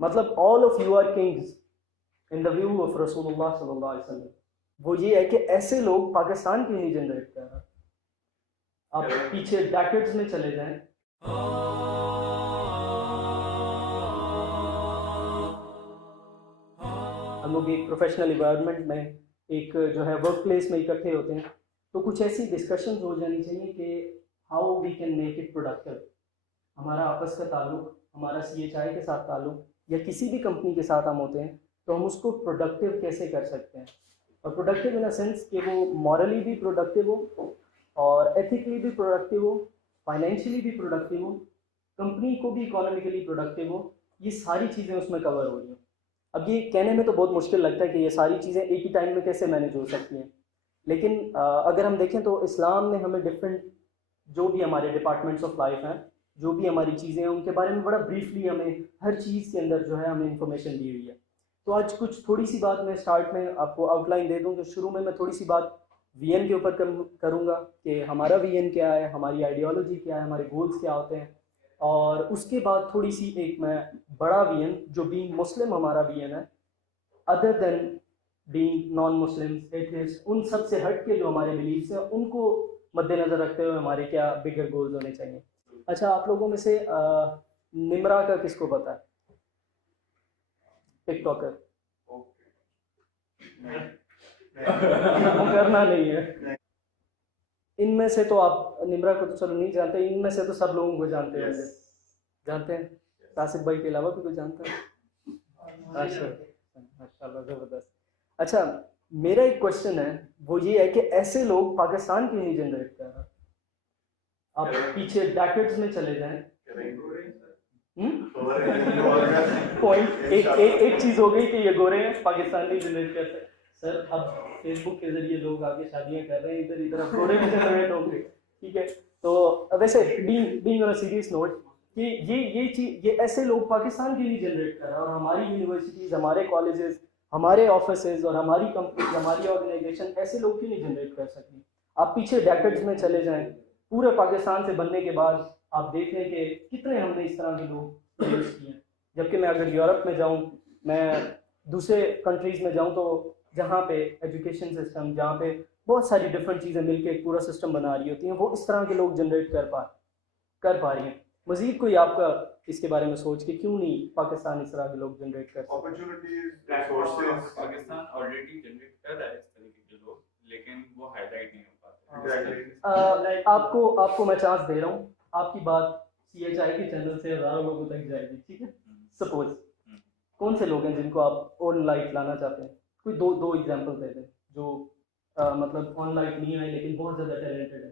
مطلب all of you are kings in the view of رسول اللہ صلی اللہ علیہ وسلم. وہ یہ ہے کہ ایسے لوگ پاکستان کیوں نہیں جنریٹ کر رہا. آپ پیچھے ڈیکڈز میں چلے جائیں. ہم لوگ ایک پروفیشنل انوائرمنٹ میں ایک جو ہے ورک پلیس میں اکٹھے ہوتے ہیں تو کچھ ایسی ڈسکشنز ہو جانی چاہیے کہ how we can make it productive. ہمارا آپس کا تعلق، ہمارا CHI کے ساتھ تعلق یا کسی بھی کمپنی کے ساتھ ہم ہوتے ہیں تو ہم اس کو پروڈکٹیو کیسے کر سکتے ہیں. اور پروڈکٹیو ان اے سینس کہ وہ مورلی بھی پروڈکٹیو ہو اور ایتھیکلی بھی پروڈکٹیو ہو، فائنینشلی بھی پروڈکٹیو ہو، کمپنی کو بھی اکانومیکلی پروڈکٹیو ہو. یہ ساری چیزیں اس میں کور ہو رہی ہیں. اب یہ کہنے میں تو بہت مشکل لگتا ہے کہ یہ ساری چیزیں ایک ہی ٹائم میں کیسے مینیج ہو سکتی ہیں، لیکن اگر ہم دیکھیں تو اسلام نے ہمیں ڈفرینٹ جو بھی ہمارے ڈپارٹمنٹس آف لائف ہیں، جو بھی ہماری چیزیں ہیں، ان کے بارے میں بڑا بریفلی ہمیں ہر چیز کے اندر جو ہے ہمیں انفارمیشن دی ہوئی ہے. تو آج کچھ تھوڑی سی بات میں اسٹارٹ میں آپ کو آؤٹ لائن دے دوں کہ شروع میں تھوڑی سی بات VN کے اوپر کروں گا کہ ہمارا VN کیا ہے، ہماری آئیڈیالوجی کیا ہے، ہمارے گولز کیا ہوتے ہیں. اور اس کے بعد تھوڑی سی ایک میں بڑا VN جو بینگ مسلم ہمارا VN ہے، ادر دین بینگ نان مسلم ایتھیسٹ، ان سب سے ہٹ کے جو ہمارے بلیفس ہیں ان کو مد نظر رکھتے ہوئے ہمارے کیا بگر گولز ہونے چاہیے. اچھا، آپ لوگوں میں سے نمرا کا کس کو پتا ہے؟ ٹک ٹاکر کرنا نہیں ہے. ان میں سے تو آپ نمرا کو تو چلو نہیں جانتے، ان میں سے تو سب لوگوں کو جانتے ہیں. جانتے ہیں؟ تاصف بھائی کے علاوہ بھی کوئی جانتا ہے؟ ماشاء اللہ، زبردست. اچھا، میرا ایک کوشچن ہے، وہ یہ ہے کہ ایسے لوگ پاکستان کیوں نہیں جنریٹ کر رہا. آپ پیچھے ڈیکڈز میں چلے جائیں. پوائنٹ ایک چیز ہو گئی کہ یہ گورے ہیں، پاکستان نہیں جنریٹ کرتے. سر اب فیس بک کے ذریعے لوگ آگے شادیاں کر رہے ہیں، ادھر اب گورے بھی جنریٹ ہوں گے. ٹھیک ہے، تو ویسے being on a serious note کہ یہ چیز، یہ ایسے لوگ پاکستان کی نہیں جنریٹ کر رہا، اور ہماری یونیورسٹیز، ہمارے کالجز، ہمارے آفیسز اور ہماری کمپنیز، ہماری آرگنائزیشن ایسے لوگ کیوں نہیں جنریٹ کر سکتی. آپ پیچھے ڈیکڈز میں چلے جائیں، پورے پاکستان سے بننے کے بعد آپ دیکھ لیں کہ کتنے ہم نے اس طرح کے لوگ پروڈیوس کیے ہیں. جبکہ میں اگر یورپ میں جاؤں، میں دوسرے کنٹریز میں جاؤں تو جہاں پہ ایجوکیشن سسٹم، جہاں پہ بہت ساری ڈفرینٹ چیزیں مل کے ایک پورا سسٹم بنا رہی ہوتی ہیں، وہ اس طرح کے لوگ جنریٹ کر پا رہی ہیں. مزید کوئی آپ کا اس کے بارے میں سوچ کہ کیوں نہیں پاکستان اس طرح کے لوگ جنریٹ کر اپرچونیٹیز پاکستان آلریڈی جنریٹ کر رہا ہے اس طریقے کے لوگ، لیکن وہ ہائی لائٹ نہیں ہو پاتے. آپ کو میں چانس دے رہا ہوں، آپ کی بات CHI کے چینل سے ہزاروں لوگوں تک جائے گی. ٹھیک ہے، سپوز کون سے لوگ ہیں جن کو آپ آن لائٹ لانا چاہتے ہیں؟ کوئی دو ایگزامپل دے دیں جو مطلب آن لائٹ نہیں آئے لیکن بہت زیادہ ٹیلنٹڈ ہے.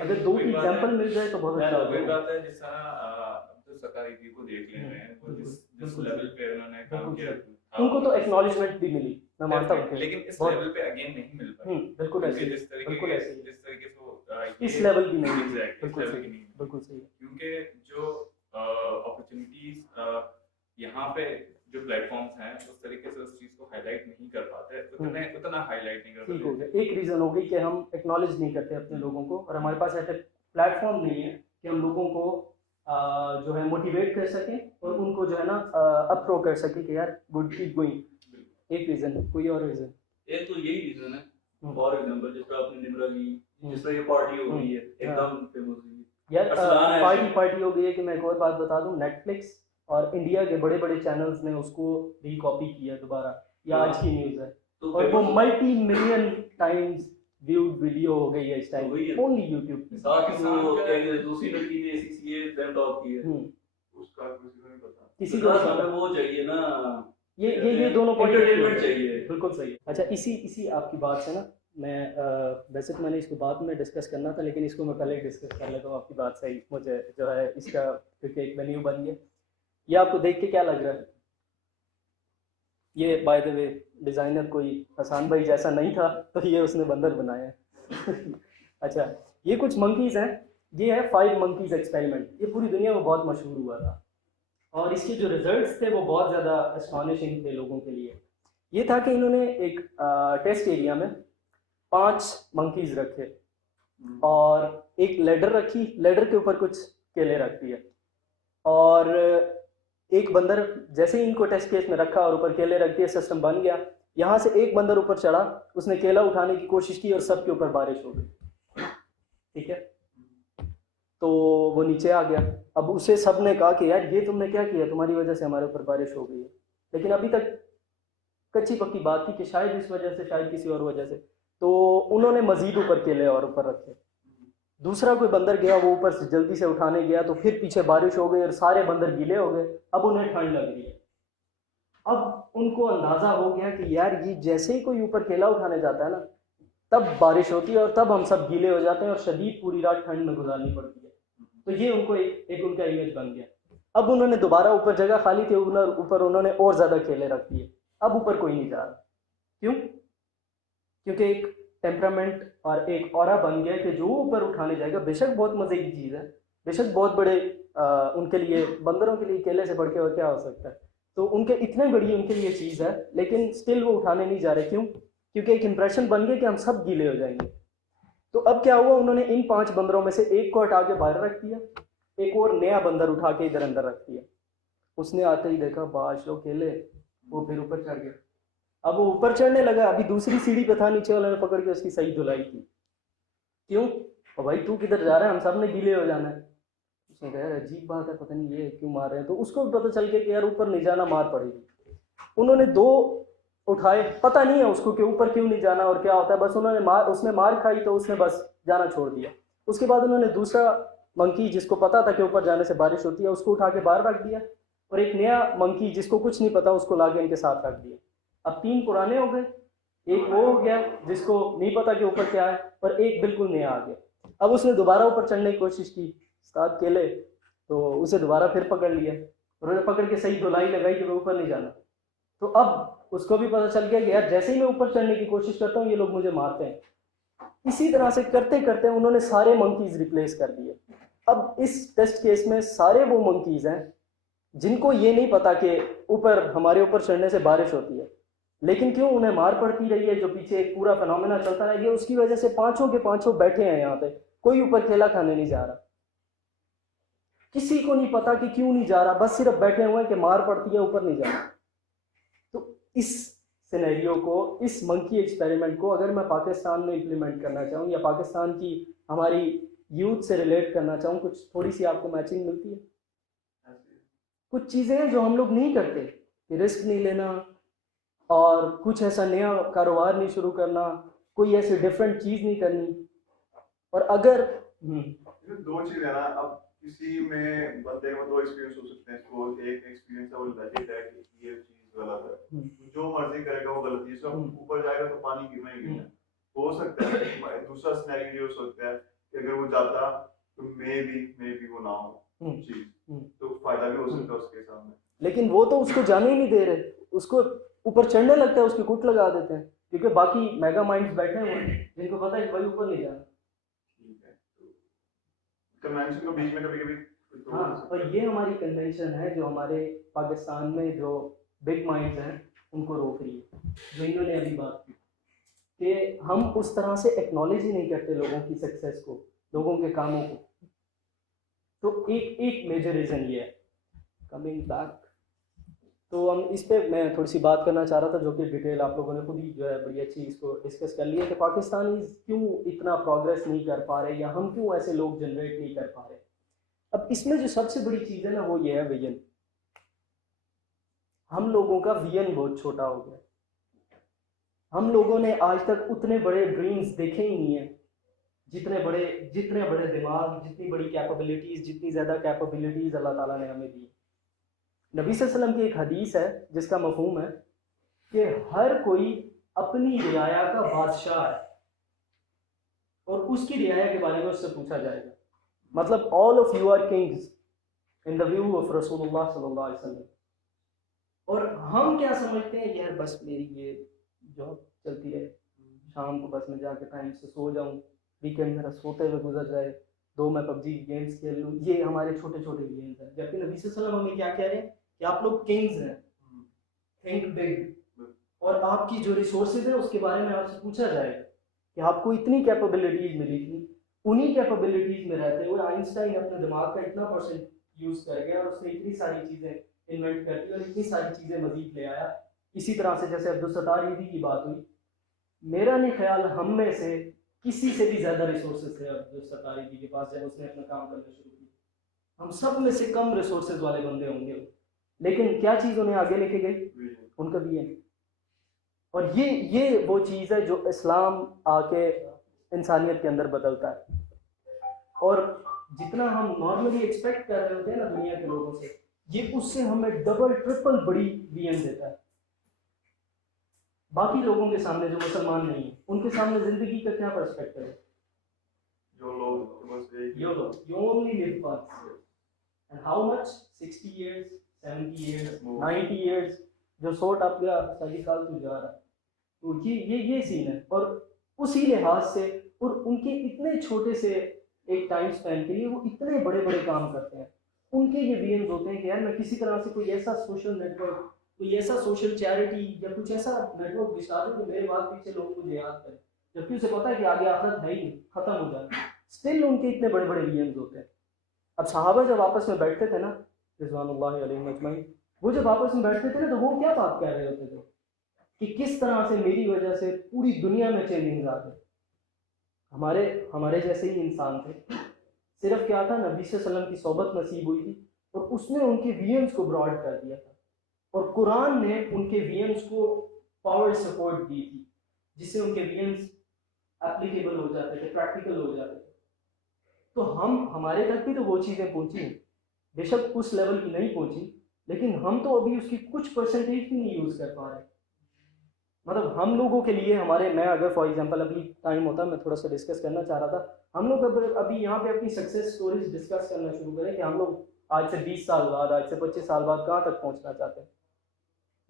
اگر دو ایگزامپل مل جائے تو بہت اچھا ہوگا. جس طرح سکاری کو دیکھ لیں، وہ جس لیول پہ انہوں نے کام کیا، ان کو تو ایکنالجمنٹ بھی ملی، میں مانتا ہوں، لیکن اس لیول پہ اگین نہیں مل پائی. بالکل ایسے، جس طریقے سے اس لیول بھی نہیں، بالکل صحیح، بالکل صحیح. کیونکہ جو اپرچونیٹیز یہاں پہ جو پلیٹ فارمز ہیں اس طریقے سے اس چیز کو ہائی لائٹ نہیں کر پاتے، اتنا ہائی لائٹ نہیں کر پاتے. ٹھیک ہو گیا، ایک ریزن ہو گئی کہ ہم ایکنالج نہیں کرتے اپنے لوگوں کو، اور ہمارے پاس ایسے پلیٹ فارم نہیں ہے کہ ہم لوگوں کو جو ہے موٹیویٹ کر سکیں اور ان کو جو ہے نا اپرو کر سکیں کہ یار گڈ کیپ گوئنگ. ایک ریزن ہے، کوئی اور ریزن؟ ایک تو یہی ریزن ہے. فار ایگزامپل جس طرح آپ نے نمرا کی، جس طرح یہ پارٹی ہو گئی ہے ایک دم فیمس ہوئی ہے یار، پارٹی ہو گئی ہے کہ میں ایک اور بات بتا دوں، نیٹ فلکس اور انڈیا کے بڑے بڑے چینلز نے اس کو ری کاپی کیا دوبارہ. یہ آج کی نیوز ہے، اور وہ multi million times viewed video ہو گئی ہے اس ٹائم اونلی یوٹیوب پہ. دوسری لڑکی نے CCA ایگزام ٹاپ کی ہے، اس کا کسی کو نہیں پتا. کسی کو ہمیں وہ چاہیے نا، یہ دونوں انٹرٹینمنٹ چاہیے. بالکل صحیح. اچھا، اسی آپ کی بات سے نا میں ویسے تو میں نے اس کو بعد میں ڈسکس کرنا تھا، لیکن اس کو میں پہلے ڈسکس کر لیتا ہوں. آپ کی بات صحیح، مجھے جو ہے اس کا کیونکہ ایک مینیو بن گیا. یہ آپ کو دیکھ کے کیا لگ رہا ہے؟ یہ بائی دا وے ڈیزائنر کوئی حسان بھائی جیسا نہیں تھا تو یہ اس نے بندر بنایا ہے. اچھا، یہ کچھ منکیز ہیں، یہ ہے 5 monkeys ایکسپیریمنٹ. یہ پوری دنیا میں بہت مشہور ہوا تھا، اور اس کے جو ریزلٹس تھے وہ بہت زیادہ اسٹانشنگ تھے لوگوں کے لیے. یہ تھا کہ انہوں نے ایک ٹیسٹ ایریا میں 5 monkeys رکھے اور ایک لیڈر رکھی، لیڈر کے اوپر کچھ کیلے رکھتی ہے. اور ایک بندر جیسے ہی ان کو ٹیسٹ کیس میں رکھا اور اوپر کیلے رکھ دیے, سسٹم بن گیا. یہاں سے ایک بندر اوپر چڑھا, اس نے کیلا اٹھانے کی کوشش کی اور سب کے اوپر بارش ہو گئی. ٹھیک ہے, تو وہ نیچے آ گیا. اب اسے سب نے کہا کہ یار یہ تم نے کیا کیا, تمہاری وجہ سے ہمارے اوپر بارش ہو گئی ہے. لیکن ابھی تک کچی پکی بات تھی کہ شاید اس وجہ سے, شاید کسی اور وجہ سے. تو انہوں نے مزید اوپر کیلے اور اوپر رکھے. دوسرا کوئی بندر گیا, وہ اوپر سے جلدی سے اٹھانے گیا تو پھر پیچھے بارش ہو گئی اور سارے بندر گیلے ہو گئے. اب انہیں ٹھنڈ لگ رہی ہے. اب ان کو اندازہ ہو گیا کہ یار یہ جیسے ہی کوئی اوپر کیلا اٹھانے جاتا ہے نا, تب بارش ہوتی ہے اور تب ہم سب گیلے ہو جاتے ہیں اور شدید پوری رات ٹھنڈ میں گزارنی پڑتی ہے. تو یہ ان کو ایک ان کا امیج بن گیا. اب انہوں نے دوبارہ اوپر جگہ خالی تھی, اوپر انہوں نے اور زیادہ کیلے رکھ دیے. اب اوپر کوئی نہیں جا رہا. کیوں؟ کیونکہ ایک ٹیمپرامنٹ اور ایک اورا بن گیا کہ جو اوپر اٹھانے جائے گا, بے شک بہت مزے کی چیز ہے, بے شک بہت بڑے ان کے لیے, بندروں کے لیے کیلے سے بڑھ کے اور کیا ہو سکتا ہے. تو ان کے اتنے بڑی ان کے لیے چیز ہے, لیکن اسٹل وہ اٹھانے نہیں جا رہے. کیوں؟ کیونکہ ایک امپریشن بن گیا کہ ہم سب گیلے ہو جائیں گے. تو اب کیا ہوا, انہوں نے ان 5 بندروں میں سے ایک کو ہٹا کے باہر رکھ دیا, ایک اور نیا بندر اٹھا کے ادھر اندر رکھ دیا. اس نے آتے ہی دیکھا باش لو کیلے, وہ پھر اوپر چڑھ گیا. اب وہ اوپر چڑھنے لگا, ابھی دوسری سیڑھی پہ تھا, نیچے والے نے پکڑ کے اس کی صحیح دھلائی کی. کیوں؟ اور بھائی تو کدھر جا رہا ہے, ہم سب نے گیلے ہو جانا ہے. اس نے کہا یار عجیب بات ہے, پتہ نہیں یہ کیوں مار رہے ہیں. تو اس کو بھی پتہ چل گیا کہ یار اوپر نہیں جانا, مار پڑے گی. انہوں نے 2 اٹھائے, پتہ نہیں ہے اس کو کہ اوپر کیوں نہیں جانا اور کیا ہوتا ہے, بس انہوں نے اس نے مار کھائی تو اس نے بس جانا چھوڑ دیا. اس کے بعد انہوں نے دوسرا منکی جس کو پتا تھا کہ اوپر جانے سے بارش ہوتی ہے, اس کو اٹھا کے باہر رکھ دیا, اور ایک نیا منکی جس کو کچھ نہیں پتا اس کو لا کے ان کے ساتھ رکھ دیا. اب 3 پرانے ہو گئے, ایک وہ ہو گیا جس کو نہیں پتا کہ اوپر کیا ہے, اور ایک بالکل نیا آ گیا. اب اس نے دوبارہ اوپر چڑھنے کی کوشش کی, استاد کیلے, تو اسے دوبارہ پھر پکڑ لیا, اور انہوں نے پکڑ کے صحیح دھلائی لگائی کہ وہ اوپر نہیں جانا. تو اب اس کو بھی پتہ چل گیا کہ یار جیسے ہی میں اوپر چڑھنے کی کوشش کرتا ہوں یہ لوگ مجھے مارتے ہیں. اسی طرح سے کرتے کرتے انہوں نے سارے منکیز ریپلیس کر دیے. اب اس ٹیسٹ کیس میں سارے وہ منکیز ہیں جن کو یہ نہیں پتا کہ اوپر ہمارے اوپر چڑھنے سے بارش ہوتی ہے, لیکن کیوں انہیں مار پڑتی رہی ہے, جو پیچھے ایک پورا فنومینا چلتا رہا, یہ اس کی وجہ سے 5 کے 5 بیٹھے ہیں یہاں پہ, کوئی اوپر کیلا کھانے نہیں جا رہا. کسی کو نہیں پتا کہ کیوں نہیں جا رہا, بس صرف بیٹھے ہوئے ہیں کہ مار پڑتی ہے, اوپر نہیں جا رہا. تو اس سینیریو کو, اس منکی ایکسپیریمنٹ کو اگر میں پاکستان میں امپلیمنٹ کرنا چاہوں یا پاکستان کی ہماری یوتھ سے ریلیٹ کرنا چاہوں, کچھ تھوڑی سی آپ کو میچنگ ملتی ہے. کچھ چیزیں ہیں جو ہم لوگ نہیں کرتے, کہ رسک نہیں لینا, اور کچھ ایسا نیا کاروبار نہیں شروع کرنا, کوئی ایسی ڈفرینٹ چیز نہیں کرنی. اور اگر 2 چیزیں ہیں نا, اب کسی میں بندے میں 2 ایکسپیرینس ہو سکتے ہیں. تو ایک ایکسپیرینس ہے وہ لیجٹ ہے کہ یہ چیز غلط ہے, جو مرضی کرے گا وہ غلط ہے. سب اوپر جائے گا تو پانی گرنا ہی گرنا. ہو سکتا ہے دوسرا سینیریو یہ ہو سکتا ہے کہ اگر وہ جاتا تو مے بی وہ نہ ہو چیز, تو فائدہ بھی ہو سکتا ہے اس کے سامنے. لیکن وہ تو اس کو جانے ہی نہیں دے رہے, اس کو اوپر چڑھنے لگتا ہے, اس کی کٹ لگا دیتے ہیں, کیونکہ باقی میگا مائنڈز بیٹھے ہوئے ہیں جن کو پتا ہے کہ بھائی اوپر نہیں جانا. کنونشن کو بیچ میں کبھی کبھی. ہاں, اور یہ ہماری کنونشن ہے جو ہمارے پاکستان میں جو بگ مائنڈز ہیں ان کو روک رہی ہے, جو انہوں نے ابھی بات کی کہ ہم اس طرح سے ایکنالوجی نہیں کرتے لوگوں کی سکسیس کو, لوگوں کے کاموں کو. تو ایک میجر ریزن یہ ہے. کمنگ بیک, تو ہم اس پہ میں تھوڑی سی بات کرنا چاہ رہا تھا, جو کہ ڈیٹیل آپ لوگوں نے خود ہی جو ہے بڑی اچھی اس کو ڈسکس کر لی ہے, کہ پاکستانی کیوں اتنا پروگریس نہیں کر پا رہے, یا ہم کیوں ایسے لوگ جنریٹ نہیں کر پا رہے. اب اس میں جو سب سے بڑی چیز ہے نا وہ یہ ہے ویژن. ہم لوگوں کا ویژن بہت چھوٹا ہو گیا. ہم لوگوں نے آج تک اتنے بڑے ڈریمز دیکھے ہی نہیں ہیں, جتنے بڑے دماغ, جتنی بڑی کیپیبلٹیز, جتنی زیادہ کیپیبلٹیز اللہ تعالیٰ نے ہمیں دی. نبی صلی اللہ علیہ وسلم کی ایک حدیث ہے جس کا مفہوم ہے کہ ہر کوئی اپنی رعایا کا بادشاہ ہے, اور اس کی رعایا کے بارے میں اس سے پوچھا جائے گا. مطلب all of you are kings in the view of رسول اللہ صلی اللہ علیہ وسلم. اور ہم کیا سمجھتے ہیں, یار بس میری یہ جاب چلتی ہے, شام کو بس میں جا کے ٹائم سے سو جاؤں, ویکینڈ میرا سوتے ہوئے گزر جائے, 2 میں PUBG گیمز کھیل لوں, یہ ہمارے چھوٹے چھوٹے گیمز ہیں. جبکہ نبی صلی اللہ علیہ وسلم ہمیں کیا کہہ رہے ہیں کہ آپ لوگ کنگز ہیں, تھنک بگ, اور آپ کی جو ریسورسز ہیں اس کے بارے میں آپ سے پوچھا جائے گا کہ آپ کو اتنی کیپیبلٹیز ملی تھی, انہی کیپبلٹیز میں رہتے ہوئے آئنسٹائن اپنے دماغ کا اتنا پرسنٹ یوز کر گیا اور اس نے اتنی ساری چیزیں انوینٹ کر دی اور اتنی ساری چیزیں مزید لے آیا. اسی طرح سے جیسے عبدالستار ایدھی کی بات ہوئی, میرا نہیں خیال ہم میں سے کسی سے بھی زیادہ ریسورسز تھے عبدالستار ایدھی کے پاس جب اس نے اپنا کام کرنا شروع کیا. ہم سب میں سے کم ریسورسز والے بندے ہوں گے, لیکن کیا چیز انہیں آگے لے کے گئی؟ ان کا بھی ہے. اور یہ وہ چیز ہے جو اسلام آ کے انسانیت کے اندر بدلتا ہے. اور جتنا ہم نارملی ایکسپیکٹ کر رہے ہوتے ہیں نا دنیا کے لوگوں سے, یہ اس سے ہمیں ڈبل ٹرپل بڑی وین دیتا ہے. باقی لوگوں کے سامنے جو مسلمان نہیں ہیں ان کے سامنے زندگی کا کیا پرسپیکٹو ہے؟ جو لوگ بس You only live once. And how much? 60 years, 70 years, 90 years. جو 100 ٹپ گیا صحیح سال تو جا رہا ہے. تو یہ سین ہے. اور اسی لحاظ سے اور ان کے اتنے چھوٹے سے ایک ٹائم سپین کے لیے وہ اتنے بڑے بڑے کام کرتے ہیں. ان کے یہ ویژنز ہوتے ہیں کہ یار میں کسی طرح سے کوئی ایسا سوشل نیٹ ورک, کوئی ایسا سوشل چیریٹی یا کچھ ایسا نیٹ ورک بچھا دوں کہ میرے بعد پیچھے لوگ مجھے یاد کریں, جبکہ اسے پتہ ہے کہ آگے آخرت ہے ہی نہیں, ختم ہو جائے. اسٹل ان کے اتنے بڑے بڑے ویژنز ہوتے ہیں. اب صحابہ جب آپس میں بیٹھتے تھے نا رضوان اللہ علیہم اجمعین, وہ جب آپس میں بیٹھتے تھے نا تو وہ کیا بات کہہ رہے ہوتے تھے کہ کس طرح سے میری وجہ سے پوری دنیا میں چینجنگ آتے. ہمارے جیسے ہی انسان تھے, صرف کیا تھا نبی صلی اللہ علیہ وسلم کی صحبت نصیب ہوئی تھی اور اس نے ان کے ویژنز کو براڈ کر دیا تھا, اور قرآن نے ان کے ویژنز کو پاور سپورٹ دی تھی جس سے ان کے ویژنز اپلیکیبل ہو جاتے تھے, پریکٹیکل ہو جاتے تھے. تو ہمارے تک بھی تو وہ چیزیں پہنچی ہیں, بے شک اس لیول کی نہیں پہنچی, لیکن ہم تو ابھی اس کی کچھ پرسنٹیج بھی نہیں یوز کر پا رہے. مطلب ہم لوگوں کے لیے میں اگر فار ایگزامپل ابھی ٹائم ہوتا میں تھوڑا سا ڈسکس کرنا چاہ رہا تھا, ہم لوگ ابھی یہاں پہ اپنی سکسیس سٹوریز ڈسکس کرنا شروع کریں کہ ہم لوگ آج سے 20 سال بعد, آج سے 25 سال بعد کہاں تک پہنچنا چاہتے ہیں.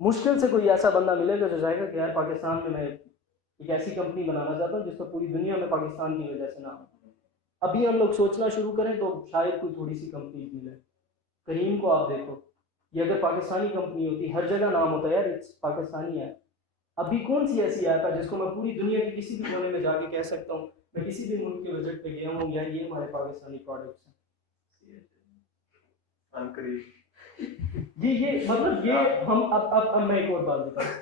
مشکل سے کوئی ایسا بندہ ملے گا جو جائے گا کہ یار پاکستان میں ایک ایسی کمپنی بنانا چاہتا ہوں جس کو پوری دنیا میں پاکستان کی وجہ سے نہ ہو. ابھی ہم لوگ سوچنا شروع کریں تو شاید کوئی تھوڑی سی کمپنی ملے. کریم کو آپ دیکھو, یہ اگر پاکستانی کمپنی ہوتی ہر جگہ نام ہوتا ہے یار پاکستانی ہے. ابھی کون سی ایسی ایپ ہے جس کو میں پوری دنیا کے کسی بھی کونے میں جا کے کہہ سکتا ہوں میں کسی بھی ملک کے بجٹ پہ گیا ہوں یا یہ ہمارے پاکستانی پروڈکٹس ہیں. یہ مطلب یہ ہم اب میں ایک اور بات بتاؤں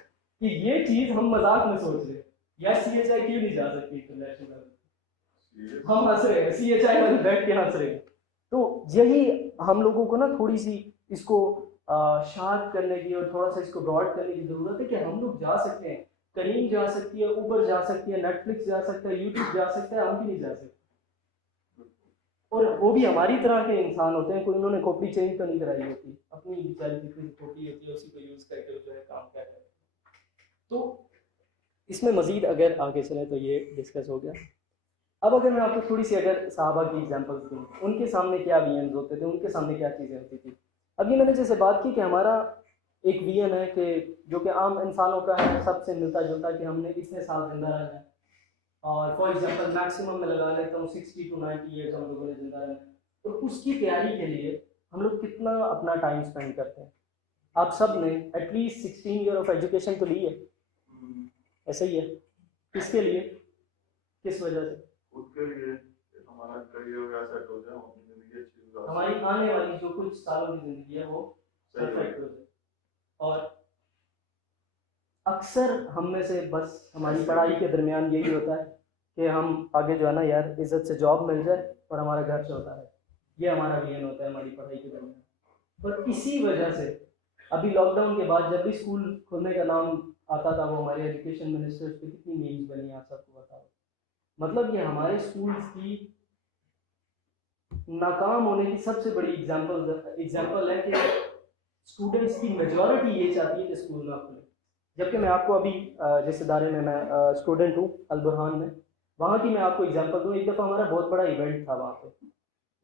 کہ یہ چیز ہم مذاق میں سوچ رہے ہیں یا CHI کیوں نہیں جا سکتی انٹرنیشنل لیول, ہم ہنس رہے ہیں CHI والے بیٹھ کے ہنس رہے ہیں. تو یہی ہم لوگوں کو نا تھوڑی سی اس کو شارپ کرنے کی اور تھوڑا سا اس کو براڈ کرنے کی ضرورت ہے کہ ہم لوگ جا سکتے ہیں. کریم جا سکتی ہے, اوبر جا سکتی ہے, نیٹ فلکس جا سکتا ہے, یوٹیوب جا سکتا ہے, ہم بھی نہیں جا سکتے. اور وہ بھی ہماری طرح کے انسان ہوتے ہیں, کوئی انہوں نے کھوپڑی چینج تو نہیں کرائی ہوتی, اپنی بیچاری جتنی کھوپڑی ہوتی ہے اسی کو یوز کر کے جو ہے کام کر رہے ہیں. تو اس میں مزید اگر آگے چلیں تو یہ ڈسکس ہو گیا. اب اگر میں آپ کو تھوڑی سی اگر صحابہ کی ایگزامپلس دوں, ان کے سامنے کیا ویژنز ہوتے تھے, ان کے سامنے کیا چیزیں ہوتی تھی. ابھی میں نے جیسے بات کی کہ ہمارا ایک ویژن ہے کہ جو کہ عام انسانوں کا ہے, سب سے ملتا جلتا کہ ہم نے اتنے سال زندہ رہنا ہے, اور فار ایگزامپل میکسیمم میں لگا لیتا ہوں 60 to 90 ایئرس ہم لوگوں نے زندہ رہنا ہے. اور اس کی تیاری کے لیے ہم لوگ کتنا اپنا ٹائم اسپینڈ کرتے ہیں. آپ سب نے at least 16 year of education تو لی ہے, ایسا ہی ہے. کس کے لیے, کس وجہ سے؟ خود کے لیے, ہمارا کریئر وغیرہ سیٹ ہو جائے, اپنی زندگی اچھی گزار سکیں, ہماری آنے والی جو کچھ سالوں کی زندگی ہے وہ پرفیکٹ ہو جائے. اور اکثر ہم میں سے بس ہماری پڑھائی کے درمیان یہی ہوتا ہے کہ ہم آگے جو ہے نا یار عزت سے جاب مل جائے اور ہمارا گھر چلتا ہے, یہ ہمارا ویژن ہوتا ہے ہماری پڑھائی کے درمیان. اور اسی وجہ سے ابھی لاک ڈاؤن کے بعد جب بھی اسکول کھلنے کا نام آتا تھا وہ ہمارے ایجوکیشن منسٹر پہ کتنی میمز بنی آپ سب کو بتاؤ. مطلب یہ ہمارے اسکولس کی ناکام ہونے کی سب سے بڑی ایگزامپل ہے کہ اسٹوڈنٹس کی میجورٹی یہ چاہتی ہے کہ اسکول نہ کھلے. جبکہ میں آپ کو ابھی جس ادارے میں اسٹوڈنٹ ہوں البرہان میں, وہاں کی میں آپ کو ایگزامپل دوں. ایک دفعہ ہمارا بہت بڑا ایونٹ تھا وہاں پہ.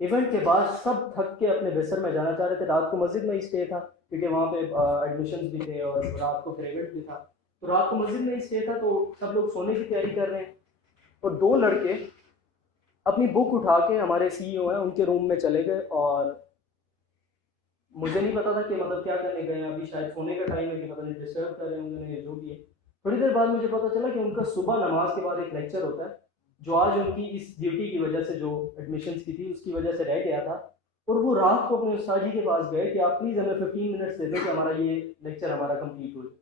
ایونٹ کے بعد سب تھک کے اپنے بستر میں جانا چاہ رہے تھے. رات کو مسجد میں ہی اسٹے تھا کیونکہ وہاں پہ ایڈمیشنز بھی تھے اور رات کو پھر ایونٹ بھی تھا, تو رات کو مسجد میں ہی اسٹے تھا. تو سب لوگ سونے کی تیاری کر رہے ہیں اور 2 لڑکے اپنی بک اٹھا کے ہمارے CEO ہیں ان کے روم میں چلے گئے, اور مجھے نہیں پتا تھا کہ مطلب کیا کرنے گئے ہیں, ابھی شاید سونے کا ٹائم ہے کہ پتہ نہیں ڈسٹرب کر رہے ہوں گے جو بھی ہے. تھوڑی دیر بعد مجھے پتا چلا کہ ان کا صبح نماز کے بعد ایک لیکچر ہوتا ہے جو آج ان کی اس ڈیوٹی کی وجہ سے جو ایڈمیشنس کی تھی اس کی وجہ سے رہ گیا تھا، اور وہ رات کو اپنے استاد جی کے پاس گئے کہ آپ پلیز ہمیں 15 منٹس دے دیں کہ ہمارا یہ لیکچر ہمارا کمپلیٹ ہو جائے.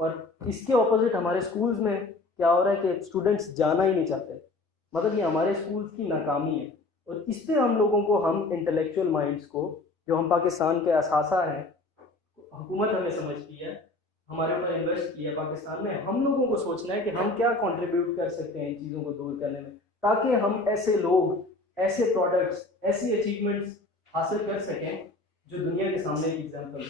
اور اس کے اپوزٹ ہمارے اسکولز میں کیا ہو رہا ہے کہ اسٹوڈنٹس جانا ہی نہیں چاہتے. مطلب یہ ہمارے اسکولز کی ناکامی ہے. اور اس پہ ہم لوگوں کو، ہم انٹلیکچوئل مائنڈس کو، جو ہم پاکستان کے اثاثہ ہیں، حکومت ہمیں سمجھتی ہے، ہمارے اوپر انویسٹ کیا پاکستان میں، ہم لوگوں کو سوچنا ہے کہ ہم کیا کنٹریبیوٹ کر سکتے ہیں ان چیزوں کو دور کرنے میں، تاکہ ہم ایسے لوگ، ایسے پروڈکٹس، ایسی اچیومنٹس حاصل کر سکیں جو دنیا کے سامنے ایک ایگزامپل ہے.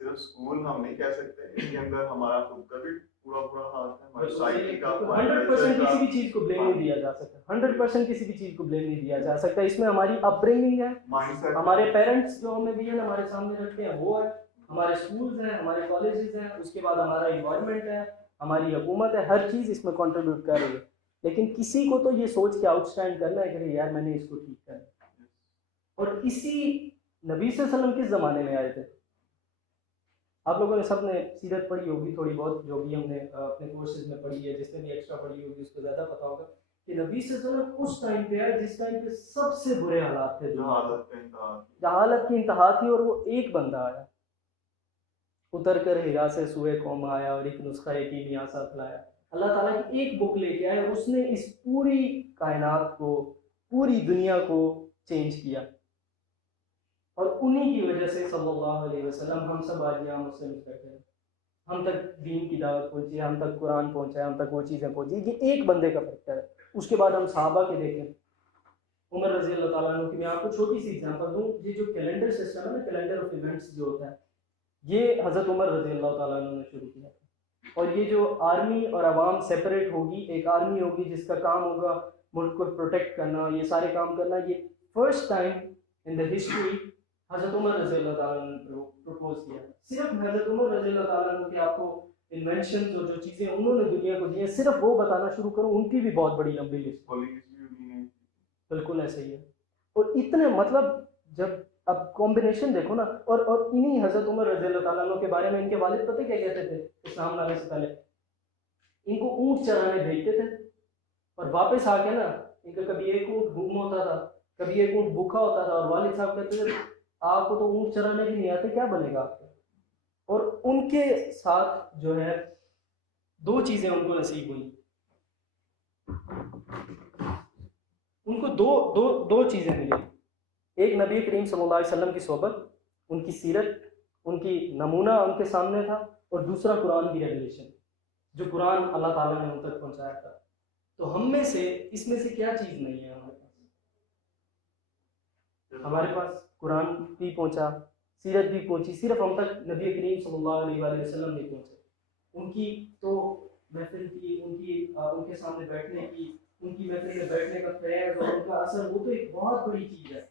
صرف اسکول ہم نہیں کہہ سکتے، اس کے اندر ہمارا خود کا بھی پورا ہاتھ ہے، ہماری سوسائٹی کا 100% کسی بھی چیز کو بلیم نہیں دیا جا سکتا. 100% کسی بھی چیز کو بلیم نہیں دیا جا سکتا. اس میں ہماری اپ برنگنگ ہے، مائنڈ سیٹ، ہمارے پیرنٹس جو ہمیں ویژن ہمارے سامنے رکھتے ہیں وہ ہے، ہمارے اسکولز ہیں، ہمارے کالجز ہیں، اس کے بعد ہمارا انوائرمنٹ ہے، ہماری حکومت ہے. ہر چیز اس میں کنٹریبیوٹ کر رہی ہے. لیکن کسی کو تو یہ سوچ کے آؤٹ اسٹینڈ کرنا ہے کہ یار میں نے اس کو ٹھیک کرنا. اور اسی نبی صلی اللہ علیہ وسلم کس زمانے میں آئے تھے؟ آپ لوگوں نے سب نے سیرت پڑھی ہوگی تھوڑی بہت، جو بھی ہم نے اپنے کورسز میں پڑھی ہے، جس نے بھی ایکسٹرا پڑھی ہوگی اس کو زیادہ پتا ہوگا کہ نبی صلی اللہ علیہ وسلم اس ٹائم پہ آئے جس ٹائم پہ سب سے برے حالات تھے، جہالت کی انتہا تھی، اور وہ ایک بندہ آیا، اتر کر ہرا سے سوئے قوم آیا اور ایک نسخہ کیمیا ساتھ لایا. اللہ تعالیٰ کی ایک بک لے کے آئے اور اس نے اس پوری کائنات کو، پوری دنیا کو چینج کیا. اور انہی کی وجہ سے صلی اللہ علیہ وسلم ہم سب آج یہاں مسلم بیٹھے ہیں. ہم تک دین کی دعوت پہنچی، ہم تک قرآن پہنچا، ہم تک وہ چیزیں پہنچی. یہ ایک بندے کا فیکٹر ہے. اس کے بعد ہم صحابہ کے دیکھیں، عمر رضی اللہ تعالیٰ عنہ کی میں آپ کو چھوٹی سی ایگزامپل دوں. یہ جو کیلنڈر سسٹم ہے نا، کیلنڈر آف ایونٹس جو ہوتا ہے، یہ حضرت عمر رضی اللہ تعالیٰ عنہ نے شروع کیا. اور یہ جو آرمی اور عوام سیپریٹ ہوگی، ایک آرمی ہوگی جس کا کام ہوگا ملک کو پروٹیکٹ کرنا، یہ سارے کام کرنا، یہ first time in the history حضرت عمر رضی اللہ تعالیٰ عنہ نے پروپوز کیا. صرف حضرت عمر رضی اللہ تعالیٰ عنہ کے آپ کو انوینشنز اور جو چیزیں انہوں نے دنیا کو دی ہیں، صرف وہ بتانا شروع کروں، ان کی بھی بہت بڑی لمبی لسٹ. بالکل ایسے ہی ہے. اور اتنے مطلب جب اب کمبینیشن دیکھو نا، اور انہی حضرت عمر رضی اللہ تعالیٰ عنہ کے بارے میں ان کے والد پتہ کیا کہتے تھے اسلام لانے سے پہلے؟ ان کو اونٹ چرانے بھیجتے تھے، اور واپس آ کے نا ان کا کبھی ایک اونٹ گم ہوتا تھا، کبھی ایک اونٹ بھوکا ہوتا تھا، اور والد صاحب کہتے تھے آپ کو تو اونٹ چرانے بھی نہیں آتے، کیا بنے گا آپ کو؟ اور ان کے ساتھ جو ہے دو چیزیں ان کو نصیب ہوئی. ان کو دو چیزیں ملی. ایک نبی کریم صلی اللہ علیہ وسلم کی صحبت، ان کی سیرت، ان کی نمونہ ان کے سامنے تھا، اور دوسرا قرآن کی ریویلیشن، جو قرآن اللہ تعالیٰ نے ان تک پہنچایا تھا. تو ہم میں سے اس میں سے کیا چیز نہیں ہے ہمارے پاس؟ ہمارے پاس قرآن بھی پہنچا، سیرت بھی پہنچی، صرف ہم تک نبی کریم صلی اللہ علیہ وآلہ وسلم نہیں پہنچے. ان کی تو محفل کی، ان کے سامنے بیٹھنے کی، ان کی محفل میں بیٹھنے کا فیض اور ان کا اثر، وہ تو ایک بہت بڑی چیز ہے.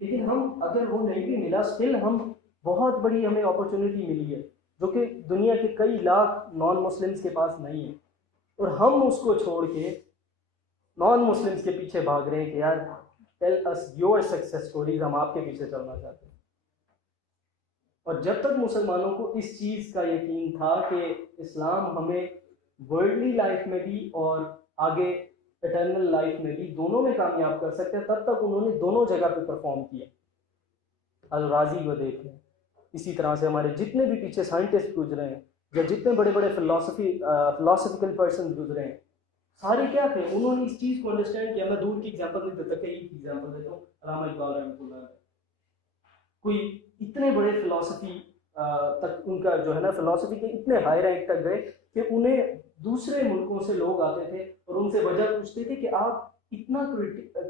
لیکن ہم اگر وہ نہیں بھی ملا، اسٹل ہم بہت بڑی ہمیں اپرچونیٹی ملی ہے جو کہ دنیا کے کئی لاکھ نان مسلمس کے پاس نہیں ہے. اور ہم اس کو چھوڑ کے نان مسلمس کے پیچھے بھاگ رہے ہیں کہ یار tell us your success stories, ہم آپ کے پیچھے چلنا چاہتے ہیں. اور جب تک مسلمانوں کو اس چیز کا یقین تھا کہ اسلام ہمیں ورلڈلی لائف میں بھی اور آگے ایٹرنل لائف میں بھی دونوں میں کامیاب کر سکتے ہیں، تب تک انہوں نے دونوں جگہ پہ پرفارم کیا. الرازی کو دیکھ لیں، اسی طرح سے ہمارے جتنے بھی پیچھے سائنٹسٹ گزرے ہیں یا جتنے بڑے بڑے فلاسفیکل پرسنز گزرے ہیں، سارے کیا تھے؟ انہوں نے اس چیز کو انڈرسٹینڈ کیا. میں دور کی ایگزامپل نہیں دیتا، کہیں کی ایگزامپل دیتا ہوں. علامہ اقبال رحمۃ اللہ علیہ، کوئی اتنے بڑے فلاسفی تک ان کا جو ہے نا، فلاسفی کے اتنے ہائی رینک تک گئے کہ انہیں دوسرے ملکوں سے لوگ آتے تھے اور ان سے وجہ پوچھتے تھے کہ آپ اتنا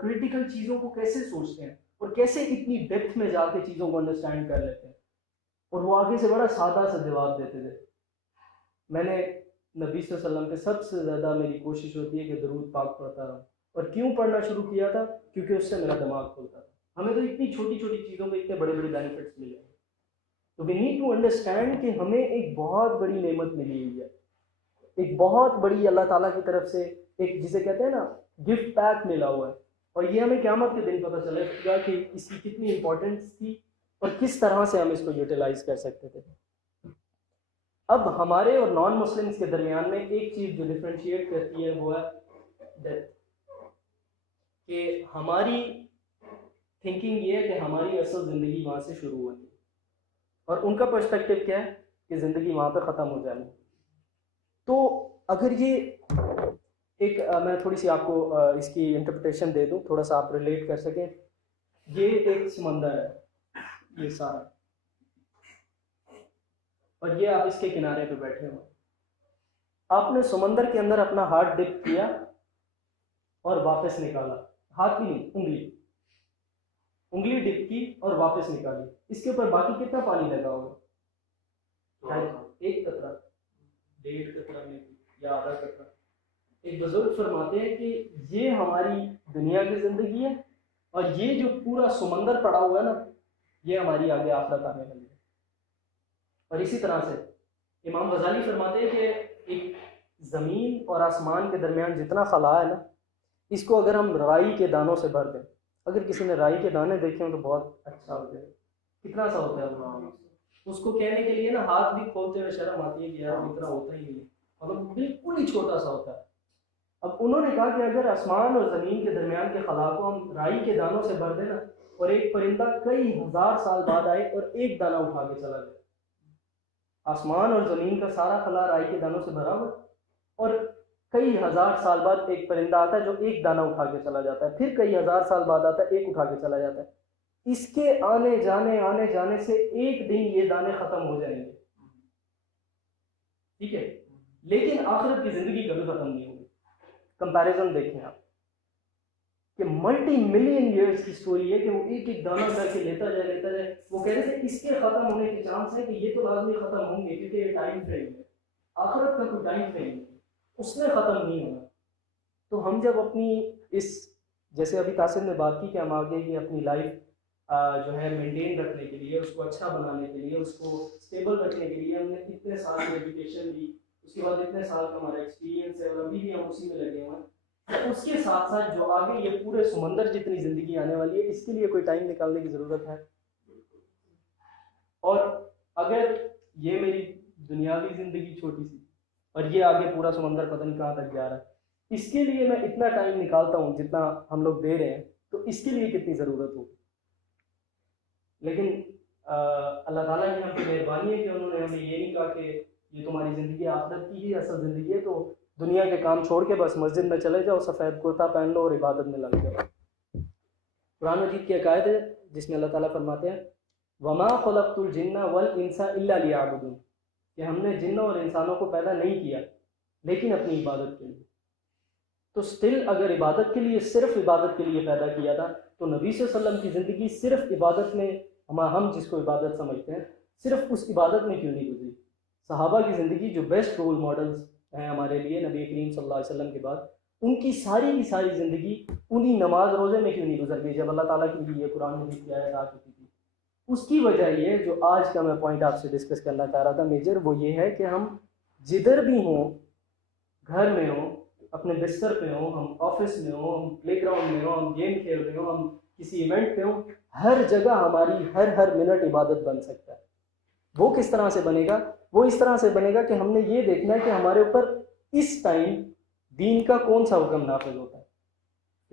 کریٹیکل چیزوں کو کیسے سوچتے ہیں اور کیسے اتنی ڈیپتھ میں جا کے چیزوں کو انڈرسٹینڈ کر لیتے ہیں. اور وہ آگے سے بڑا سادہ سا جواب دیتے تھے. میں نے نبی صلی اللہ علیہ وسلم پہ سب سے زیادہ میری کوشش ہوتی ہے کہ درود پاک پڑھتا رہوں. اور کیوں پڑھنا شروع کیا تھا؟ کیونکہ اس سے میرا دماغ کھلتا تھا. ہمیں تو اتنی چھوٹی چھوٹی چیزوں کے اتنے بڑے بڑے بینیفٹس ملے ہیں. تو وی نیڈ ٹو انڈرسٹینڈ کہ ہمیں ایک بہت بڑی نعمت ملی ہوئی ہے، ایک بہت بڑی اللہ تعالیٰ کی طرف سے ایک جسے کہتے ہیں نا گفٹ پیک ملا ہوا ہے. اور یہ ہمیں قیامت کے دن پتہ چلے گا کہ اس کی کتنی امپورٹنس تھی اور کس طرح سے ہم اس کو یوٹیلائز کر سکتے تھے. اب ہمارے اور نان مسلمس کے درمیان میں ایک چیز جو ڈفرینشیٹ کرتی ہے وہ ہے ڈیتھ کہ ہماری تھنکنگ یہ ہے کہ ہماری اصل زندگی وہاں سے شروع ہوتی ہے اور ان کا پرسپیکٹو کیا ہے کہ زندگی وہاں پہ ختم ہو جانی. تو اگر یہ ایک میں تھوڑی سی آپ کو اس کی انٹرپریٹیشن دے دوں, تھوڑا سا آپ ریلیٹ کر سکیں. یہ ایک سمندر ہے یہ سارا, اور یہ آپ اس کے کنارے پہ بیٹھے ہو. آپ نے سمندر کے اندر اپنا ہاتھ ڈپ کیا اور واپس نکالا, ہاتھ بھی نہیں, انگلی ڈپ کی اور واپس نکالی. اس کے اوپر باقی کتنا پانی لگا ہوگا؟ ایک قطرہ, 1.5 قطرہ میں یا آدھا قطرہ. ایک بزرگ فرماتے ہیں کہ یہ ہماری دنیا کی زندگی ہے اور یہ جو پورا سمندر پڑا ہوا ہے نا, یہ ہماری آگے آخرت آنے والی ہے. اور اسی طرح سے امام غزالی فرماتے ہیں کہ ایک زمین اور آسمان کے درمیان جتنا خلا ہے نا, اس کو اگر ہم رائی کے دانوں سے بھر دیں, اگر کسی نے رائی کے دانے دیکھے ہوں تو بہت اچھا ہوتا ہے. کتنا سا ہوتا ہے وہ, اس کو کہنے کے لیے نا ہاتھ بھی کھولتے ہوئے شرم آتی ہے کہ یار اتنا ہوتا ہی نہیں ہے, مطلب بالکل ہی چھوٹا سا ہوتا ہے. اب انہوں نے کہا کہ اگر آسمان اور زمین کے درمیان کے خلا کو ہم رائی کے دانوں سے بھر دیں نا, اور ایک پرندہ کئی ہزار سال بعد آئے اور ایک دانہ اٹھا کے چلا جائے, آسمان اور زمین کا سارا خلا رائی کے دانوں سے بھرا ہوا, اور کئی ہزار سال بعد ایک پرندہ آتا ہے جو ایک دانہ اٹھا کے چلا جاتا ہے, پھر کئی ہزار سال بعد آتا ہے ایک اٹھا کے چلا جاتا ہے. اس کے آنے جانے سے ایک دن یہ دانے ختم ہو جائیں گے, ٹھیک ہے, لیکن آخرت کی زندگی کبھی ختم نہیں ہوگی. کمپیریزن دیکھیں آپ کہ ملٹی ملین ایئرس کی سٹوری ہے کہ وہ ایک ایک دانہ کر کے لیتا جائے. وہ کہہ رہے تھے اس کے ختم ہونے کے چانس ہے کہ یہ تو لازمی ختم ہوں گے کیونکہ یہ ٹائم فریم ہے, آخرت کا کوئی ٹائم فریم ہے, اس نے ختم نہیں ہونا. تو ہم جب اپنی اس, جیسے ابھی تاثر نے بات کی کہ ہم آگے کی اپنی لائف جو ہے مینٹین رکھنے کے لیے, اس کو اچھا بنانے کے لیے, اس کو اسٹیبل رکھنے کے لیے ہم نے اتنے سال کی ایجوکیشن لی, اس کے بعد اتنے سال کا ہمارا ایکسپیرینس ہے اور ابھی بھی ہم اسی میں لگے ہوئے ہیں. اس کے ساتھ ساتھ جو آگے یہ پورے سمندر جتنی زندگی آنے والی ہے, اس کے لیے کوئی ٹائم نکالنے کی ضرورت ہے. اور اگر یہ میری دنیاوی زندگی چھوٹی سی اور یہ آگے پورا سمندر پتہ نہیں کہاں تک جا رہا ہے, اس کے لیے میں اتنا ٹائم نکالتا ہوں جتنا ہم لوگ دے رہے ہیں, تو اس کے لیے کتنی ضرورت ہوگی. لیکن اللہ تعالیٰ کی ہم کی مہربانی ہے کہ انہوں نے ہمیں یہ نہیں کہا کہ یہ تمہاری زندگی آخرت کی ہی اصل زندگی ہے, تو دنیا کے کام چھوڑ کے بس مسجد میں چلے جاؤ, سفید کرتا پہن لو اور عبادت میں لگ جاؤ. قرآن مجید کی عقائد ہے جس میں اللہ تعالیٰ فرماتے ہیں وما خلقت الجن والانس الا لیعبدون, کہ ہم نے جنوں اور انسانوں کو پیدا نہیں کیا لیکن اپنی عبادت کے لیے. تو سٹل اگر عبادت کے لیے, صرف عبادت کے لیے پیدا کیا تھا, تو نبی صلی اللہ علیہ وسلم کی زندگی صرف عبادت میں, ہم جس کو عبادت سمجھتے ہیں, صرف اس عبادت میں کیوں نہیں گزری؟ صحابہ کی زندگی جو بیسٹ رول ماڈلز ہیں ہمارے لیے نبی کریم صلی اللہ علیہ وسلم کے بعد, ان کی ساری زندگی انہی نماز روزے میں کیوں نہیں گزر گئی جب اللہ تعالیٰ کی یہ قرآن مجید کی آیت آ چکی تھی؟ اس کی وجہ یہ جو آج کا میں پوائنٹ آپ سے ڈسکس کرنا چاہ رہا تھا میجر, وہ یہ ہے کہ ہم جدھر بھی ہوں, گھر میں ہوں, اپنے بستر پہ ہوں, ہم آفس میں ہوں, ہم پلے گراؤنڈ میں ہوں, ہم گیم کھیل رہے ہوں, ہم کسی ایونٹ پہ ہوں, ہر جگہ ہماری ہر منٹ عبادت بن سکتا ہے. وہ کس طرح سے بنے گا؟ وہ اس طرح سے بنے گا کہ ہم نے یہ دیکھنا ہے کہ ہمارے اوپر اس ٹائم دین کا کون سا حکم نافذ ہوتا ہے.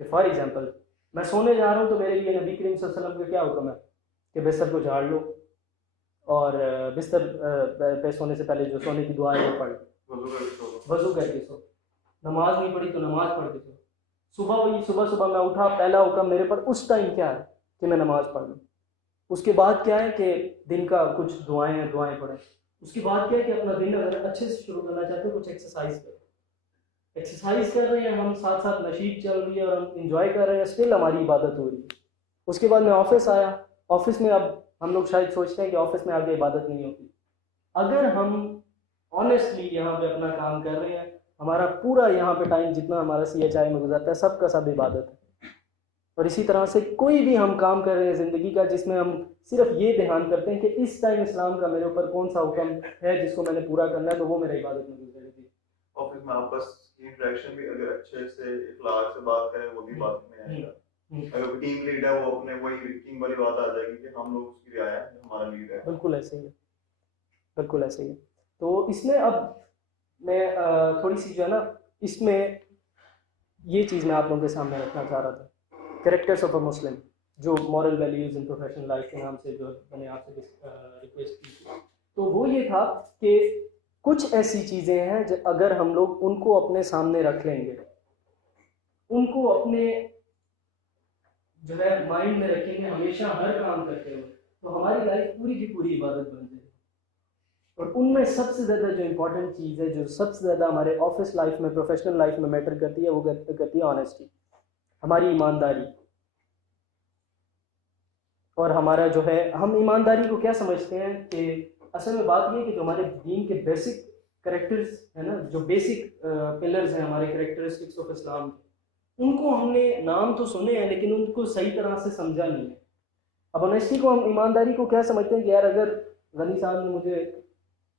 کہ فار ایگزامپل میں سونے جا رہا ہوں تو میرے لیے نبی کریم صلی اللہ علیہ وسلم کا کیا حکم ہے کہ بستر کو جھاڑ لو اور بستر پہ سونے سے پہلے جو سونے کی دعا ہے وہ پڑھ لو, وضو کر کے سو. نماز نہیں پڑھی تو نماز پڑھ کے سو. صبح میں اٹھا, پہلا حکم میرے پر اس ٹائم کیا ہے کہ میں نماز پڑھ لوں. اس کے بعد کیا ہے کہ دن کا کچھ دعائیں پڑھیں. اس کے بعد کیا ہے کہ اپنا دن اگر اچھے سے شروع کرنا چاہتے ہیں کچھ ایکسرسائز کر رہے ہیں ہم, ساتھ ساتھ نشید چل رہی ہے اور ہم انجوائے کر رہے ہیں, اسٹل ہماری عبادت ہو رہی ہے. اس کے بعد میں آفس آیا, آفس میں اب ہم لوگ شاید سوچتے ہیں کہ آفس میں آگے عبادت نہیں ہوتی. اگر ہم آنیسٹلی یہاں پہ اپنا کام کر رہے ہیں, ہمارا پورا یہاں پہ ٹائم جتنا ہمارا CHI میں گزرتا ہے سب کا سب عبادت ہے. اور اسی طرح سے کوئی بھی ہم کام کر رہے ہیں زندگی کا جس میں ہم صرف یہ دھیان کرتے ہیں کہ اس ٹائم اسلام کا میرے اوپر کون سا حکم ہے جس کو میں نے پورا کرنا ہے, تو وہ میرا عبادت میں گزرے گی. آفس میں آپ بس انٹریکشن بھی اگر اچھے سے اخلاق سے بات کریں وہ بھی بات میں آئے گا. اگر ٹیم لیڈ ہے وہ اپنے وہی ٹیم والی بات آ جائے گی کہ ہم لوگ اس کی رعایا ہے, ہمارا لیڈ ہے. بالکل ایسے ہی ہے, بالکل ایسے ہی ہے. تو اس میں اب میں تھوڑی سی جو ہے نا اس میں یہ چیز میں آپ لوگوں کے سامنے رکھنا چاہ رہا تھا، کریکٹرس آف اے مسلم، جو مورل ویلیوز ان پروفیشنل لائف کے نام سے جو میں نے آپ سے ریکویسٹ کی تھی، تو وہ یہ تھا کہ کچھ ایسی چیزیں ہیں جو اگر ہم لوگ ان کو اپنے سامنے رکھ لیں گے، ان کو اپنے جو ہے مائنڈ میں رکھیں گے ہمیشہ ہر کام کرتے ہوئے، تو ہماری لائف پوری کی پوری عبادت بن جائے گی. اور ان میں سب سے زیادہ جو امپورٹنٹ چیز ہے، جو سب سے زیادہ ہمارے آفس لائف میں، پروفیشنل لائف میں میٹر کرتی ہے، وہ کرتی ہے آنیسٹی، ہماری ایمانداری. اور ہمارا جو ہے، ہم ایمانداری کو کیا سمجھتے ہیں کہ اصل میں بات یہ ہے کہ جو ہمارے دین کے بیسک کریکٹرز ہیں نا، جو بیسک پلرز ہیں ہمارے کریکٹرسٹکس آف اسلام، ان کو ہم نے نام تو سنے ہیں لیکن ان کو صحیح طرح سے سمجھا نہیں ہے. اب آنیسٹی کو ہم ایمانداری کو کیا سمجھتے ہیں کہ یار اگر غنی صاحب نے مجھے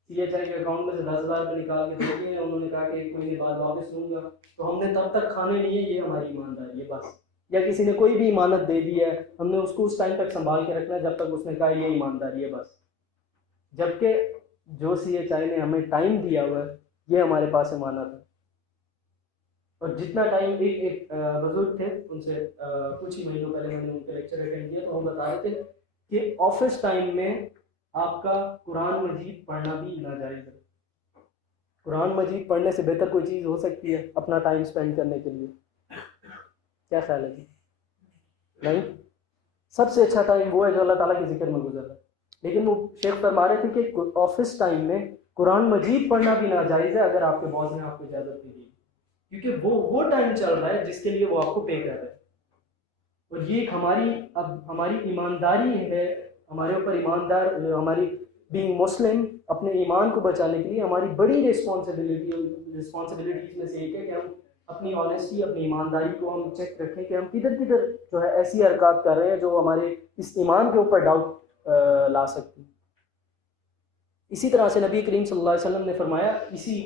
سی ایچ آئی کے اکاؤنٹ میں سے 10,000 روپے نکال کے دے دیے ہیں، انہوں نے کہا کہ ایک مہینے بعد واپس لوں گا، تو ہم نے تب تک کھانے نہیں ہے، یہ ہماری ایمانداری ہے بس. یا کسی نے کوئی بھی امانت دے دی ہے، ہم نے اس کو اس ٹائم تک سنبھال کے رکھنا ہے جب تک اس نے کہا یہ ایمانداری ہے بس. جبکہ جو سی ایچ آئی نے ہمیں ٹائم دیا ہوا ہے، یہ ہمارے پاس امانت ہے. اور جتنا ٹائم ایک بزرگ تھے، ان سے کچھ ہی مہینوں پہلے میں نے ان کا لیکچر اٹینڈ کیا، تو ہم بتا رہے تھے کہ آفس ٹائم میں آپ کا قرآن مجید پڑھنا بھی ناجائز ہے. قرآن مجید پڑھنے سے بہتر کوئی چیز ہو سکتی ہے اپنا ٹائم اسپینڈ کرنے کے لیے؟ کیا خیال ہے جی؟ نہیں. سب سے اچھا ٹائم وہ ہے جو اللہ تعالیٰ کے ذکر میں گزرا. لیکن وہ شیخ فرما رہے تھے کہ آفس ٹائم میں قرآن مجید پڑھنا بھی ناجائز ہے اگر آپ کے باس نے آپ کو اجازت نہیں دی، کیونکہ وہ ٹائم چل رہا ہے جس کے لیے وہ آپ کو پے کر رہا ہے. اور یہ ایک ہماری ایمانداری ہے، ہمارے اوپر ایماندار، ہماری بینگ مسلم، اپنے ایمان کو بچانے کے لیے ہماری بڑی رسپانسبلٹیز میں سے ایک ہے کہ ہم اپنی آنیسٹی، اپنی ایمانداری کو ہم چیک رکھیں کہ ہم کدھر جو ہے ایسی حرکات کر رہے ہیں جو ہمارے اس ایمان کے اوپر ڈاؤٹ لا سکتی. اسی طرح سے نبی کریم صلی اللہ علیہ وسلم نے فرمایا، اسی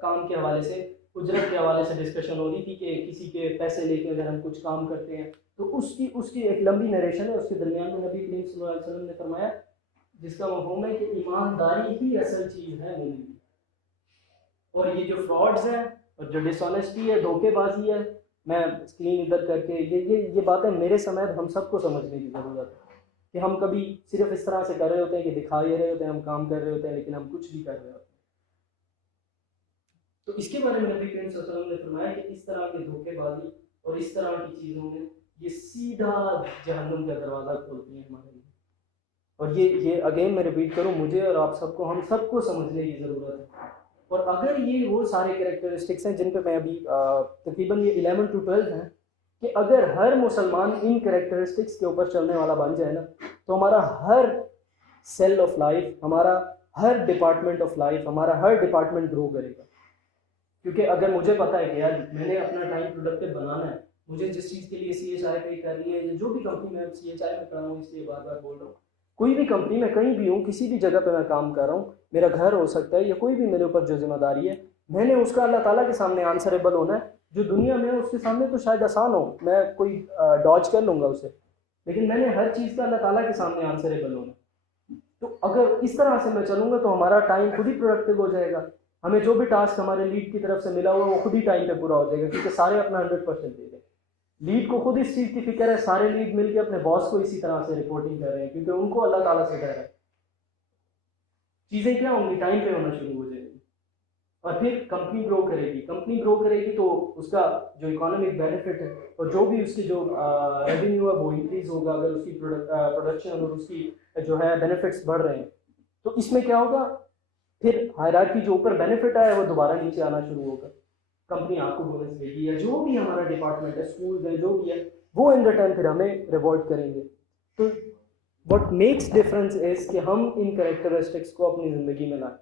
کام کے حوالے سے، اجرت کے حوالے سے ڈسکشن ہو رہی تھی کہ کسی کے پیسے لے کے اگر ہم کچھ کام کرتے ہیں تو اس کی ایک لمبی نریشن ہے، اس کے درمیان میں نبی کریم صلی اللہ علیہ وسلم نے فرمایا جس کا مفہوم ہے کہ ایمانداری ہی اصل چیز ہے مومن کی. اور یہ جو فراڈز ہیں اور جو ڈس آنیسٹی ہے، دھوکے بازی ہے، میں اسکرین ادھر کر کے یہ باتیں میرے سمیت ہم سب کو سمجھنے کی ضرورت ہے کہ ہم کبھی صرف اس طرح سے کر رہے ہوتے ہیں کہ دکھائی رہے ہوتے ہیں، ہم کام کر رہے ہوتے ہیں لیکن ہم کچھ بھی کر رہے ہوتے ہیں. تو اس کے بارے میں نبی کریم صلی اللہ علیہ وسلم نے فرمایا کہ اس طرح کے دھوکے بازی اور اس طرح کی چیزوں میں یہ سیدھا جہنم کا دروازہ کھولتی ہیں ہمارے لیے. اور یہ اگین میں ریپیٹ کروں، مجھے اور آپ سب کو، ہم سب کو سمجھنے کی ضرورت ہے. اور اگر یہ وہ سارے کریکٹرسٹکس ہیں جن پہ میں ابھی تقریباً یہ 11 to 12 ہیں، کہ اگر ہر مسلمان ان کریکٹرسٹکس کے اوپر چلنے والا بن جائے نا، تو ہمارا ہر سیل آف لائف، ہمارا ہر ڈپارٹمنٹ آف لائف، ہمارا ہر ڈپارٹمنٹ گرو کرے گا. کیونکہ اگر مجھے پتہ ہے کہ یار میں نے اپنا ٹائم پروڈکٹیو بنانا ہے، مجھے جس چیز کے لیے سی ایچ آئی پے کرنی ہے، یا جو بھی کمپنی میں سی ایچ آئی میں کر رہا ہوں، اس لیے بار بار بول رہا ہوں، کوئی بھی کمپنی میں کہیں بھی ہوں، کسی بھی جگہ پہ میں کام کر رہا ہوں، میرا گھر ہو سکتا ہے یا کوئی بھی میرے اوپر جو ذمہ داری ہے، میں نے اس کا اللہ تعالیٰ کے سامنے آنسریبل ہونا ہے. جو دنیا میں اس کے سامنے تو شاید آسان ہو، میں کوئی ڈاج کر لوں گا اسے، لیکن میں نے ہر چیز کا اللہ تعالیٰ کے سامنے آنسریبل ہونا. تو اگر اس طرح سے میں چلوں گا تو ہمارا ٹائم خود ہی پروڈکٹیو ہو جائے گا. ہمیں جو بھی ٹاسک ہمارے لیڈ کی طرف سے ملا ہوا وہ خود ہی ٹائم پہ پورا ہو جائے گا، کیونکہ سارے اپنا 100% دے دیں. لیڈ کو خود اس چیز کی فکر ہے، سارے لیڈ مل کے اپنے باس کو اسی طرح سے رپورٹنگ کر رہے ہیں، کیونکہ ان کو اللہ تعالیٰ سے ڈر ہے. چیزیں کیا ہوں گی؟ ٹائم پہ ہونا شروع ہو جائے گی. اور پھر کمپنی گرو کرے گی. کمپنی گرو کرے گی تو اس کا جو اکانومک بینیفٹ ہے اور جو بھی اس کی جو ریونیو ہے وہ انکریز ہوگا. اگر اس کی پروڈکشن اور اس کی جو ہے بینیفٹس بڑھ رہے ہیں تو اس میں کیا ہوگا؟ پھر ہائرارکی جو اوپر بینیفٹ آیا ہے وہ دوبارہ نیچے آنا شروع ہوگا. کمپنی آپ کو بونس دے گی، یا جو بھی ہمارا ڈپارٹمنٹ ہے، اسکولز ہیں، جو بھی ہے، وہ ان ریٹرن پھر ہمیں ریوارڈ کریں گے. تو واٹ میکس ڈفرنس از کہ ہم ان کریکٹرسٹکس کو اپنی زندگی میں لائیں.